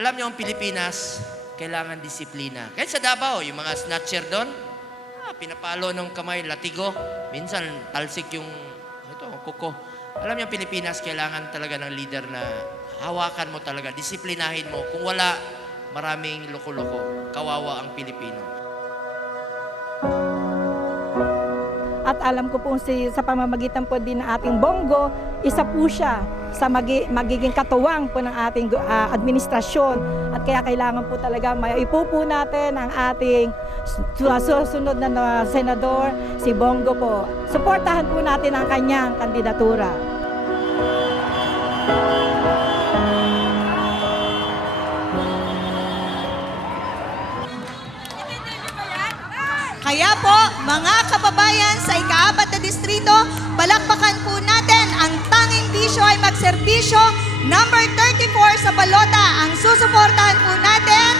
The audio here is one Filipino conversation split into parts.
Alam niyo ang Pilipinas, kailangan disiplina. Kahit sa Davao, yung mga snatcher doon, pinapalo ng kamay, latigo. Minsan, talsik yung kuko. Alam niyo ang Pilipinas, kailangan talaga ng leader na hawakan mo talaga, disiplinahin mo. Kung wala, maraming loko-loko. Kawawa ang Pilipino. At alam ko po sa pamamagitan po din ng ating Bongo, isa po siya sa magiging katuwang po ng ating administrasyon. At kaya kailangan po talaga maipupo natin ang ating susunod na senador, si Bongo po. Suportahan po natin ang kanyang kandidatura. Kaya po, mga kababayan sa ika-4 na distrito, palakpakan po natin ang tanging bisyo ay magserbisyo. Number 34 sa balota, ang susuportahan po natin,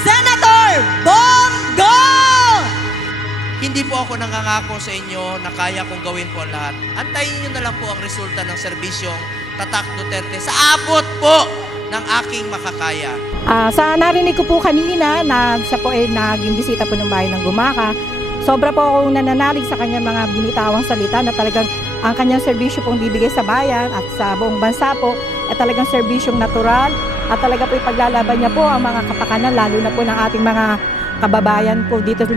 Senator Bongo! Hindi po ako nangangako sa inyo na kaya kong gawin po ang lahat. Antayin niyo na lang po ang resulta ng serbisyong Tatak Duterte sa abot po ng aking makakaya. Sa narinig ko po kanina na siya po ay naging bisita po ng bayan ng Gumaka, sobra po akong nananalig sa kanyang mga binitawang salita na talagang ang kanyang serbisyo pong bibigay sa bayan at sa buong bansa po ay talagang serbisyong natural at talaga po ipaglalaban niya po ang mga kapakanan lalo na po ng ating mga kababayan po dito.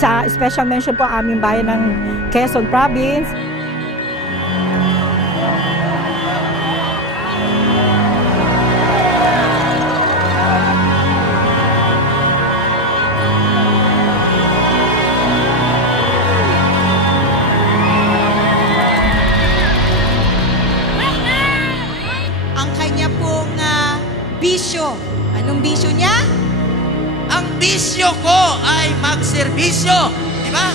Sa special mention po ang aming bayan ng Quezon Province. Bisyo. Anong bisyo niya? Ang bisyo ko ay magserbisyo. Di ba?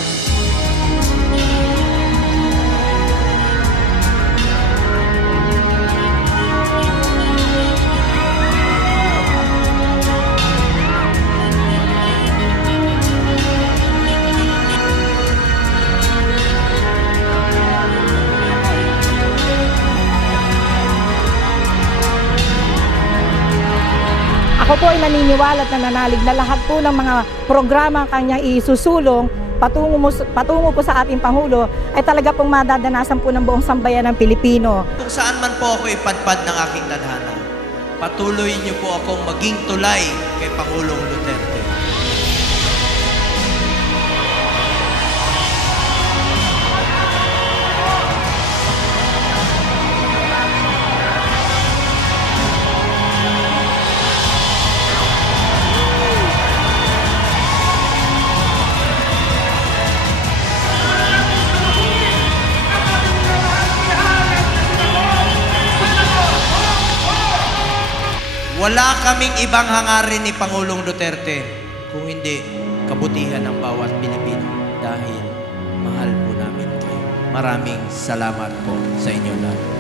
Ako po ay naniniwala at nananalig na lahat po ng mga programa kanyang isusulong patungo po sa ating Pangulo ay talaga pong madadanasan po ng buong sambayan ng Pilipino. Kung saan man po ako ipadpad ng aking tadhana, patuloy niyo po akong maging tulay kay Pangulong Duterte. Wala kaming ibang hangarin ni Pangulong Duterte kung hindi kabutihan ng bawat Pilipino dahil mahal po namin kayo. Maraming salamat po sa inyo lahat.